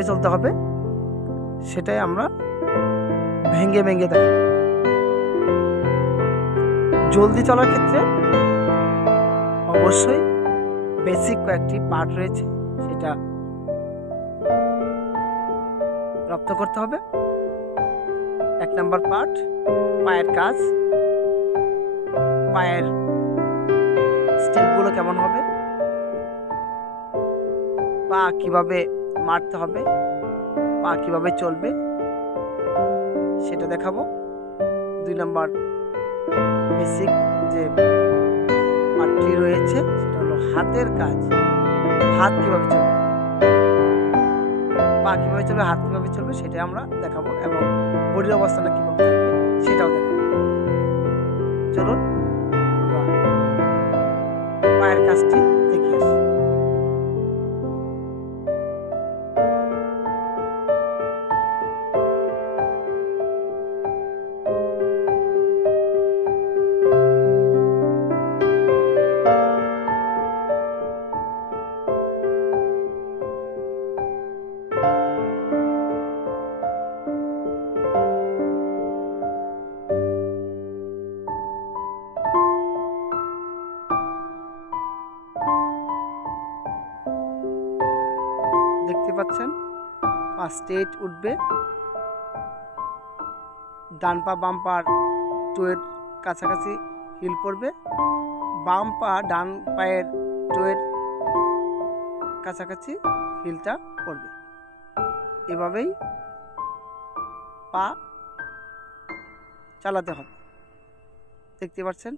কিভাবে চলতে হবে সেটাই আমরা ভেঙে ভেঙে দেখব। জলদি চলার ক্ষেত্রে অবশ্যই বেসিক কয়েকটি পার্ট রয়েছে, সেটা রপ্ত করতে হবে। 1 নম্বর পার্ট পায়ের কাজ, পায়ের স্টেপগুলো কেমন হবে, পা কিভাবে মারতে হবে, পা কিভাবে চলবে সেটা দেখাবো। 2 নম্বর বেসিক যে পার্টটি রয়েছে সেটা হলো হাতের কাজ, হাত কিভাবে চলবে, পা কিভাবে চলবে, হাত কিভাবে চলবে সেটা আমরা দেখাবো, এবং বডির অবস্থাটা কিভাবে থাকবে সেটাও দেখাবো। চলুন আমরা পায়ের কাজটি দেখে আসি। দেখতে পাচ্ছেন পা স্ট্রেট উঠবে, ডান পা বাম পা টোয়ের কাছাকাছি হিল পড়বে, বাম পা ডান পায়ের টোয়ের কাছাকাছি হিলটা পড়বে। এভাবেই পা চালাতে হবে। দেখতে পাচ্ছেন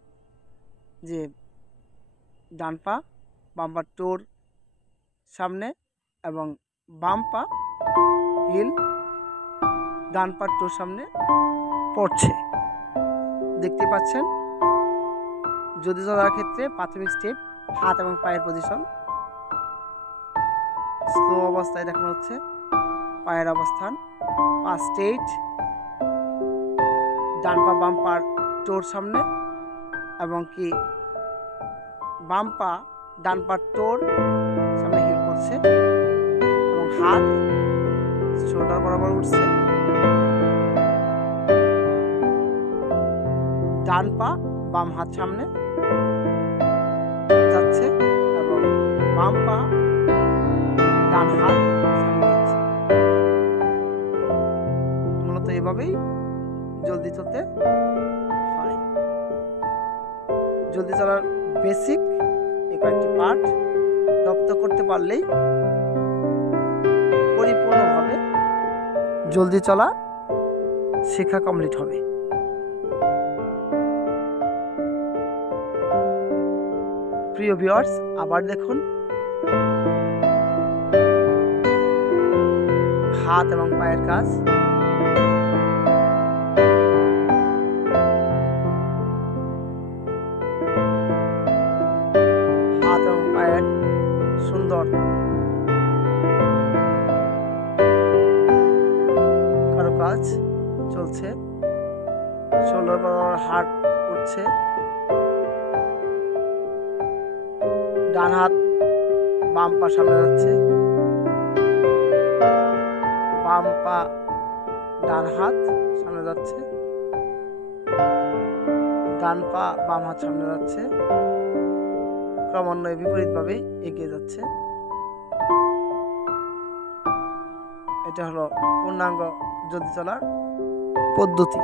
যে ডান পা বাম পা টোর সামনে এবং বাম পা হিল ডান পা টোর সামনে পড়ছে। দেখতে পাচ্ছেন জলদি চলার ক্ষেত্রে প্রাথমিক স্টেপ হাত এবং পায়ের পজিশন। স্লো অবস্থায় দেখানো হচ্ছে পায়ের অবস্থান, পা স্ট্রেট, ডান পা বাম পা টোর সামনে এবং কি বাম পা ডান পা টোর সামনে হিল করছে, এবং হাত শোল্ডার বরাবর উঠছে, ডান পা বাম হাত সামনে যাচ্ছে এবং বাম পা ডান হাত সামনে যাচ্ছে। মূলত এভাবেই জলদি চলতে হয়। জলদি চলার বেসিক এই কয়েকটি পার্ট রপ্ত করতে পারলেই পরিপূর্ণভাবে জলদি চলা শেখা কমপ্লিট হবে। প্রিয় ভিউয়ার্স, আবার দেখুন হাত এবং পায়ের কাজ। হাত এবং পায়ের সুন্দর কারুকাজ চলছে, শোল্ডার বরাবর হাত উঠছে, ডান হাত বাম পা সামনে যাচ্ছে, বাম পা ডান হাত সামনে যাচ্ছে, ডান পা বাম হাত সামনে যাচ্ছে, ক্রমান্বয়ে বিপরীতভাবেই এগিয়ে যাচ্ছে। এটা হলো পূর্ণাঙ্গ জলদি চলার পদ্ধতি।